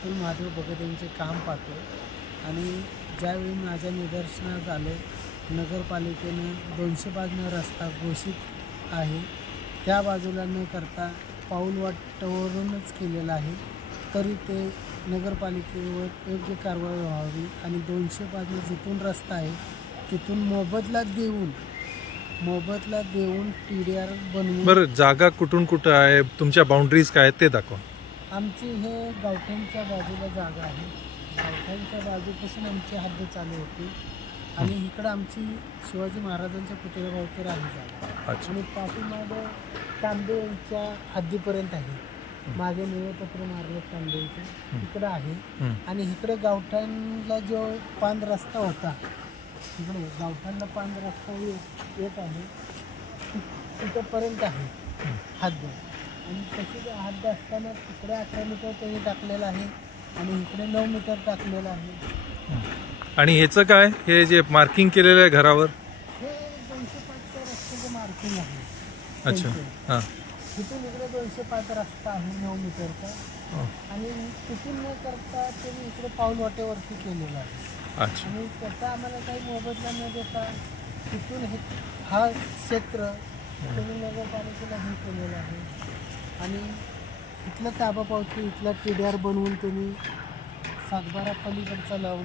अतुल महादेव भगत यांचे काम पाहतो आणि ज्यावेळी माझ्या निदर्शनास आले नगरपालिकेने 205 रस्ता घोषित आहे त्या बाजूला न करता पाऊलवाटेवरूनच केलेला आहे, तरी ते नगरपालिकेवर योग्य कारवाई व्हावी आणि 205 जिथून रस्ता आहे तिथून मोबदला देऊन TDR बनवून. बरं, जागा कुठून कुठं आहे, तुमच्या बाउंड्रीज काय आहेत ते दाखवा. आमची हे गावठाणच्या बाजूला जागा आहे. गावठाणच्या बाजूपासून आमची हद्द चालू होती आणि इकडं आमची शिवाजी महाराजांच्या पुतळ्याभोवती आहे जागा आणि पाठीमागं तांबे यांच्या हद्दीपर्यंत आहे. मागे निळपत्र मारले तांबेचे इकडं आहे आणि इकडे गावठाणला जो पान रस्ता होता, इकडे गावठाणला पान रस्ता येत आहे तिथंपर्यंत आहे हद्द. आणि तशी हद्द असताना तिकडे 18 मीटर त्यांनी टाकलेलं आहे आणि इकडे 9 मीटर टाकलेलं आहे. आणि ह्याचं काय, हे जे मार्किंग केलेलं आहे घरावर, हे 205 रस्त्याचं मार्किंग आहे. अच्छा, हां, तिथून इकडे 205 रस्ता आहे 9 मीटरचा आणि तिथून न करता त्यांनी इकडे पाऊलवाटेवरती केलेलं आहे. अच्छा, आणि त्याचा आम्हाला काही मोबदला न देता तिथून हा क्षेत्र त्यांनी नगरपालिकेला हे केलेलं आहे आणि इथलं ताबा पावती इथला TDR बनवून त्यांनी सातबारा पलीकडचं लावून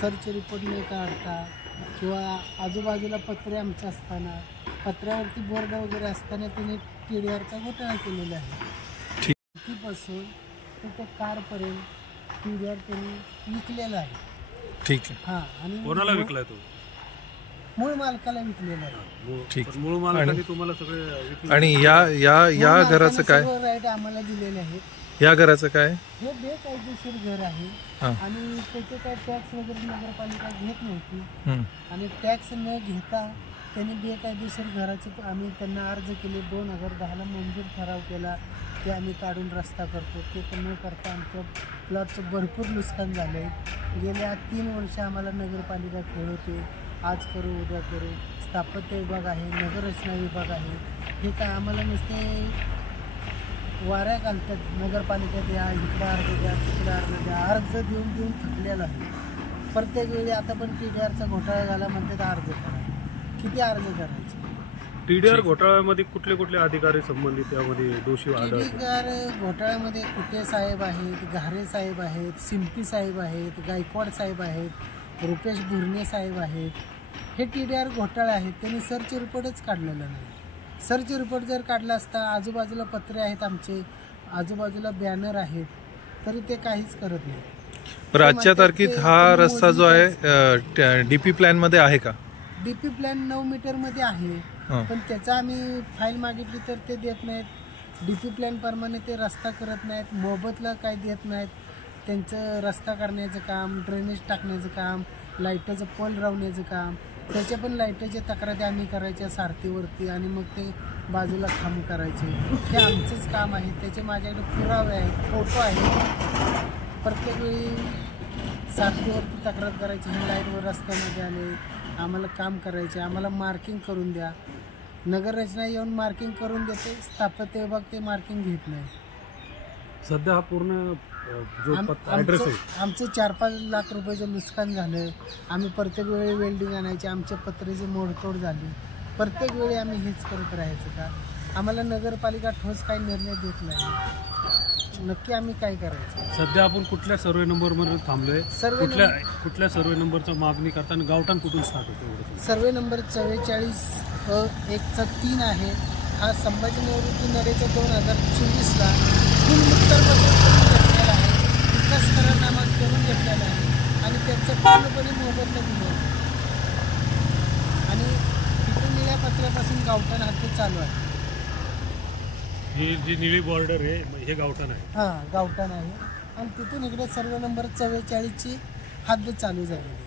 सर्च रिपोर्ट न काढता किंवा आजूबाजूला पत्रे आमच्या असताना पत्र्यावरती बोर्ड वगैरे असताना त्यांनी TDRचा घोटाळा केलेला आहे. तिथपासून ते त्या कारपर्यंत TDR त्यांनी विकलेला आहे. ठीक आहे. हां, आणि कोणाला विकलाय तो? मूळ मालकाला विकलेला आहे. ठीक. मूळ मालकाने तुम्हाला सगळे. आणि या घराचं काय राईट आम्हाला दिलेले आहेत. या घराचं काय, हे बेकायदेशीर घर आहे आणि त्याचे काय टॅक्स वगैरे नगरपालिका घेत नव्हती आणि टॅक्स न घेता त्यांनी बेकायदेशीर घराचे आम्ही त्यांना अर्ज केले. 2010ला मंजूर ठराव केला ते आम्ही काढून रस्ता करतो, ते पण न करता आमच्या प्लॉटचं भरपूर नुकसान झालं आहे. गेल्या 3 वर्ष आम्हाला नगरपालिका खेळवते, आज करू उद्या करू. स्थापत्य विभाग आहे, नगररचना विभाग आहे, हे काय आम्हाला नुसते वाऱ्या घालतात. नगरपालिका द्या, इकडे अर्ज द्या, तिकडे अर्ज द्या, अर्ज देऊन थकलेला आहे. प्रत्येक वेळी आता पण TDRचा घोटाळा झाला म्हणतात अर्ज करा. किती अर्ज करायचे? TDR घोटाळ्यामध्ये कुठले कुठले अधिकारी संबंधित त्यामध्ये दोषी आढळतात? TDR घोटाळ्यामध्ये कुटे साहेब आहेत, घारे साहेब आहेत, सिंपी साहेब आहेत, गायकवाड साहेब आहेत, रुपेश भुर्णे साहेब आहेत. हे TDR घोटाळे आहेत. त्यांनी सर्च रिपोर्टच काढलेला नाही. सर्च रिपोर्ट जर काढला असता, आजूबाजूला पत्रे आहेत आमचे, आजूबाजूला बॅनर आहेत, तरी ते काहीच करत नाही. बरं, आजच्या तारखेत हा रस्ता जो आहे DP प्लॅन मध्ये आहे का? DP प्लॅन 9 मीटरमध्ये आहे, पण त्याचा आम्ही फाईल मागितली तर ते देत नाहीत. DP प्लॅन प्रमाणे ते रस्ता करत नाहीत, मोबदला काय देत नाहीत. त्यांचं रस्ता करण्याचं काम, ड्रेनेज टाकण्याचं काम, लाईटाचं पोल लावण्याचं काम, त्याचे पण लाईटाच्या तक्रारी आम्ही करायच्या सारथीवरती आणि मग ते बाजूला खांब करायचे. हे आमचंच काम आहे. त्याचे माझ्याकडे पुरावे आहेत, फोटो आहेत. प्रत्येक वेळी सारथीवरती तक्रार करायची, हे लाईटवर रस्त्यामध्ये आले, आम्हाला काम करायचे, आम्हाला मार्किंग करून द्या. नगररचना येऊन मार्किंग करून देते, स्थापत्य विभाग ते मार्किंग घेत नाही. सध्या हा पूर्ण जो ॲड्रेस आहे, आमचं 4-5 लाख रुपयाचं नुकसान झालं. आम्ही प्रत्येक वेळी वेल्डिंग आणायची, आमच्या पत्रेची मोडतोड झाली. प्रत्येक वेळी आम्ही हेच करत राहायचं का? आम्हाला नगरपालिका ठोस काही निर्णय देत नाही. नक्की आम्ही काय करायचं? सध्या आपण कुठल्या सर्वे नंबरमध्ये थांबलोय? कुठल्या सर्वे नंबरचं मागणी करताना गावठाण कुठून स्टार्ट होतो? सर्वे नंबर 44-1-3 आहे. हा संभाजी निवृत्ती नरेच्या 2024ला घेतलेला आहे, विकास करारनामा करून घेतलेला आहे आणि त्यांचं पूर्णपणे मोबदला दिलं आणि तिथून निळ्या पत्र्यापासून गावठाण हद्द चालू आहे. ही जी निळी बॉर्डर आहे हे गावठाण आहे? हां, गावठाण आहे आणि तिथून इकडे सर्वे नंबर 44ची हद्द चालू झालेली आहे.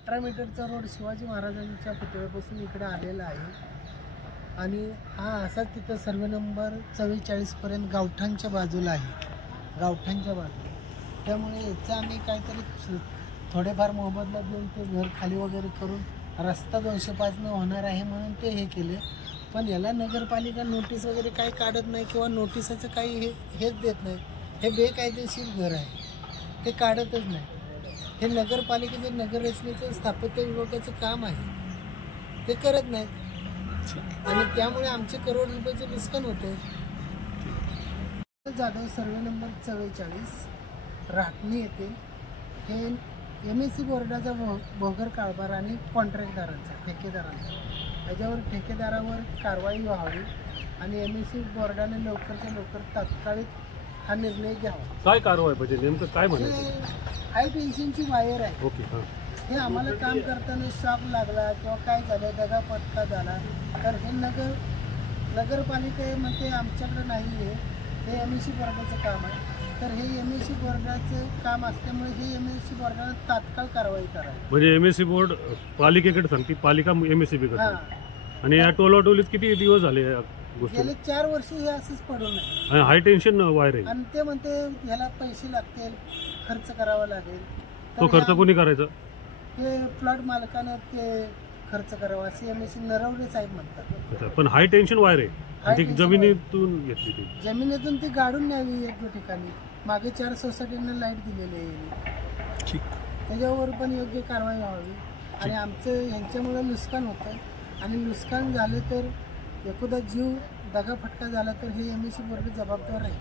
18 मीटरचा रोड शिवाजी महाराजांच्या पुतळ्यापासून इकडे आलेला आहे आणि हा असाच तिथं सर्वे नंबर 44पर्यंत गावठाणच्या बाजूला आहे, गावठाणच्या बाजूला. त्यामुळे याचं आम्ही काहीतरी थोडेफार मोबदला देऊन ते घर खाली वगैरे करून रस्ता 205 न होणार आहे म्हणून ते हे केले, पण याला नगरपालिका नोटीस वगैरे काही काढत नाही किंवा नोटिसाचं काही हेच देत नाही. हे बेकायदेशीर घर आहे, ते काढतच नाही. हे नगरपालिकेचं नगररचनेचं स्थापत्य विभागाचं काम आहे, ते करत नाहीत आणि त्यामुळे आमचे करोड रुपयाचे नुकसान होते. जाधव सर्वे नंबर 44 राटणी येथे हे MSC बोर्डाचा भोगर कारभार आणि कॉन्ट्रॅक्टदारांचा ठेकेदारांचा याच्यावर ठेकेदारावर कारवाई व्हावी आणि MSC बोर्डाने लवकरच्या लवकर तात्कालिक हा निर्णय घ्यावा. काय कारवाई पाहिजे, नेमकं काय म्हणायचं? हाय टेन्शनची वायर आहे. ओके, हां. हे आम्हाला काम करताना शॉक लागला किंवा काय झालं, दगापटका झाला तर हे नगरपालिका म्हणते आमच्याकडे नाही आहे, हे MSC बोर्डाचं काम आहे. तर हे MSC बोर्डाचं काम असल्यामुळे हे MSC बोर्डानं तात्काळ कारवाई करावी. म्हणजे MSC बोर्ड पालिकेकडे सांगते, पालिका MSC बी हां. आणि या टोलाटोलीत किती दिवस झाले या गोष्टी? गेले 4 वर्ष हे असंच पडून आहे आणि हाय टेन्शन वायर आहे आणि ते म्हणते ह्याला पैसे लागतील, खर्च करावा लागेल. तो खर्च कोणी करायचा? हे प्लॉट मालकानं ते खर्च करावा असे MSC नरवडे साहेब म्हणतात. पण हाय टेन्शन वायर आहे, ती जमिनीतून घेतली ती. जमिनीतून ती गाडून न्यावी एक ठिकाणी. मागे 4 सोसायटींना लाईट दिलेली आहे, त्याच्यावर पण योग्य कारवाई व्हावी. आणि आमचं ह्यांच्यामुळे नुकसान होतं आणि नुकसान झालं तर एखादा जीव दगाफटका झाला तर हे MSC बोर्ड जबाबदार आहे.